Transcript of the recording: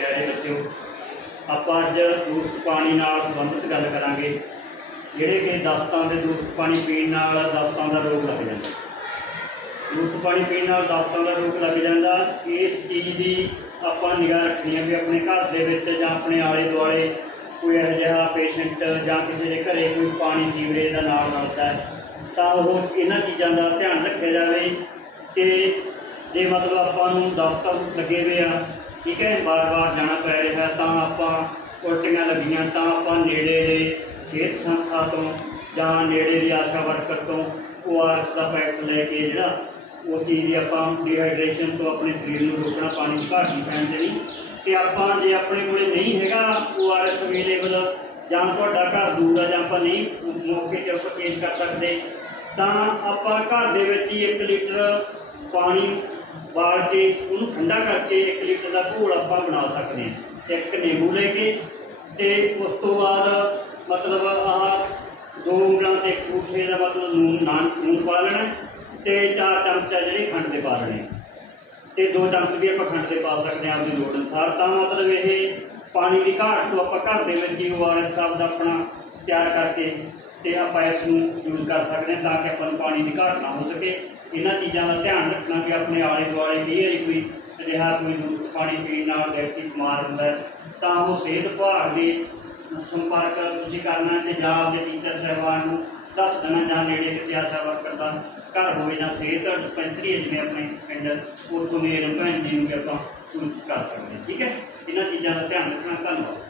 ਪਿਆਰੇ ਬੱਚਿਓ, ਆਪਾਂ ਅੱਜ ਦੂਸ਼ਿਤ ਪਾਣੀ ਨਾਲ ਸੰਬੰਧਿਤ ਗੱਲ ਕਰਾਂਗੇ, ਜਿਹੜੇ ਕਿ ਦਸਤਾਂ ਦੇ ਦੂਸ਼ਿਤ ਪਾਣੀ ਪੀਣ ਨਾਲ ਦਸਤਾਂ ਦਾ ਰੋਗ ਲੱਗ ਜਾਂਦਾ। ਦੂਸ਼ਿਤ ਪਾਣੀ ਪੀਣ ਨਾਲ ਦਸਤਾਂ ਦਾ ਰੋਗ ਲੱਗ ਜਾਂਦਾ, ਇਸ ਚੀਜ਼ ਦੀ ਆਪਾਂ ਨਿਗਾਹ ਰੱਖਣੀ ਹੈ ਵੀ ਆਪਣੇ ਘਰ ਦੇ ਵਿੱਚ ਜਾਂ ਆਪਣੇ ਆਲੇ ਦੁਆਲੇ ਕੋਈ ਇਹੋ ਜਿਹਾ ਪੇਸ਼ੈਂਟ ਜਾਂ ਕਿਸੇ ਦੇ ਘਰੇ ਕੋਈ ਪਾਣੀ ਸੀਵਰੇਜ ਦਾ ਨਾਲ ਰਲਦਾ ਤਾਂ ਉਹ ਇਹਨਾਂ ਚੀਜ਼ਾਂ ਦਾ ਧਿਆਨ ਰੱਖਿਆ ਜਾਵੇ ਕਿ ਜੇ ਮਤਲਬ ਆਪਾਂ ਨੂੰ ਦਫ਼ਤਰ ਲੱਗੇ ਹੋਏ ਆ, ਠੀਕ ਹੈ, ਬਾਰ-ਬਾਰ ਜਾਣਾ ਪੈ ਰਿਹਾ, ਤਾਂ ਆਪਾਂ ਉਲਟੀਆਂ ਲੱਗੀਆਂ, ਤਾਂ ਆਪਾਂ ਨੇੜੇ ਦੇ ਸਿਹਤ ਸੰਸਥਾ ਤੋਂ ਜਾਂ ਨੇੜੇ ਦੀ ਆਸ਼ਾ ਵਰਕਰ ਤੋਂ ORS ਦਾ ਪੈਕਟ ਲੈ ਕੇ ਜਿਹੜਾ ਉਹ ਚੀਜ਼ ਦੀ ਆਪਾਂ ਡੀਹਾਈਡਰੇਸ਼ਨ ਤੋਂ ਆਪਣੇ ਸਰੀਰ ਨੂੰ ਰੋਕਣਾ, ਪਾਣੀ ਦੀ ਘਾਟ ਨਹੀਂ ਪੈਣ ਦੇਣੀ। ਤੇ ਆਪਾਂ ਜੇ ਆਪਣੇ ਕੋਲੇ ਨਹੀਂ ਹੈਗਾ ORS ਅਵੇਲੇਬਲ ਜਾਂ ਤੁਹਾਡਾ ਘਰ ਦੂਰ ਆ ਜਾਂ ਆਪਾਂ ਨਹੀਂ ਮੌਕੇ ਤੇ ਪਰਚੇਜ ਕਰ ਸਕਦੇ, ਤਾਂ ਆਪਾਂ ਘਰ ਦੇ ਵਿੱਚ ਹੀ 1 ਲੀਟਰ ਪਾਣੀ ਬਾਲ ਕੇ ਉਹਨੂੰ ਠੰਡਾ ਕਰਕੇ 1 ਲੀਟਰ ਦਾ ਘੋਲ ਆਪਾਂ ਬਣਾ ਸਕਦੇ ਹਾਂ। ਇੱਕ ਨਿੰਬੂ ਲੈ ਕੇ ਤੇ ਉਸ ਤੋਂ ਬਾਅਦ ਮਤਲਬ ਆਹ ਦੋ ਉਂਗਲਾਂ ਤੇ ਇੱਕ ਅੰਗੂਠੇ ਦਾ ਮਤਲਬ ਨੂਨ ਨਾਨ ਨੂਨ ਪਾ ਲੈਣਾ ਤੇ ਚਾਰ ਚਮਚਾ ਜਿਹੜੇ ਖੰਡ ਦੇ ਪਾ ਲੈਣੇ। ਤੇ ਦੋ ਚਮਚ ਵੀ ਆਪਾਂ ਖੰਡ ਦੇ ਪਾ ਸਕਦੇ ਹਾਂ ਆਪਣੀ ਲੋੜ ਅਨੁਸਾਰ। ਤਾਂ ਮਤਲਬ ਇਹ ਪਾਣੀ ਦੀ ਘਾਟ ਤੋਂ ਆਪਾਂ ਘਰ ਦੇ ਵਿੱਚ ਹੀ ਉਬਾਲ ਸਾਹਿਬ ਦਾ ਆਪਣਾ ਤਿਆਰ ਕਰਕੇ ਤੇ ਆਪਾਂ ਇਸ ਨੂੰ ਯੂਜ਼ ਕਰ ਸਕਦੇ ਹਾਂ ਤਾਂ ਕਿ ਆਪਾਂ ਨੂੰ ਪਾਣੀ ਦੀ ਘਾਟ ਨਾ ਹੋ ਸਕੇ। ਇਹਨਾਂ ਚੀਜ਼ਾਂ ਦਾ ਧਿਆਨ ਰੱਖਣਾ ਕਿ ਆਪਣੇ ਆਲੇ ਦੁਆਲੇ ਕਈ ਵਾਰੀ ਕੋਈ ਅਜਿਹਾ ਕੋਈ ਪਾਣੀ ਪੀਣ ਨਾਲ ਵਿਅਕਤੀ ਬਿਮਾਰ ਹੁੰਦਾ ਤਾਂ ਉਹ ਸਿਹਤ ਵਿਭਾਗ ਦੇ ਸੰਪਰਕ ਤੁਸੀਂ ਕਰਨਾ ਤੇ ਜਾਂ ਆਪਣੇ ਟੀਚਰ ਸਾਹਿਬਾਨ ਨੂੰ ਦੱਸ ਦੇਣਾ ਜਾਂ ਨੇੜੇ ਕਿਸੇ ਆਸ਼ਾ ਵਰਕਰ ਦਾ ਘਰ ਹੋਵੇ ਜਾਂ ਸਿਹਤ ਡਿਸਪੈਂਸਰੀ ਹੈ ਜਿਵੇਂ ਆਪਣੇ ਪਿੰਡ, ਉੱਥੋਂ ਮੇਲ ਭੈਣ ਜੀ ਨੂੰ ਵੀ ਆਪਾਂ ਸੂਚਿਤ ਕਰ ਸਕਦੇ ਹਾਂ। ਠੀਕ ਹੈ? ਇਹਨਾਂ ਚੀਜ਼ਾਂ ਦਾ ਧਿਆਨ ਰੱਖਣਾ ਧੰਨਵਾਦ।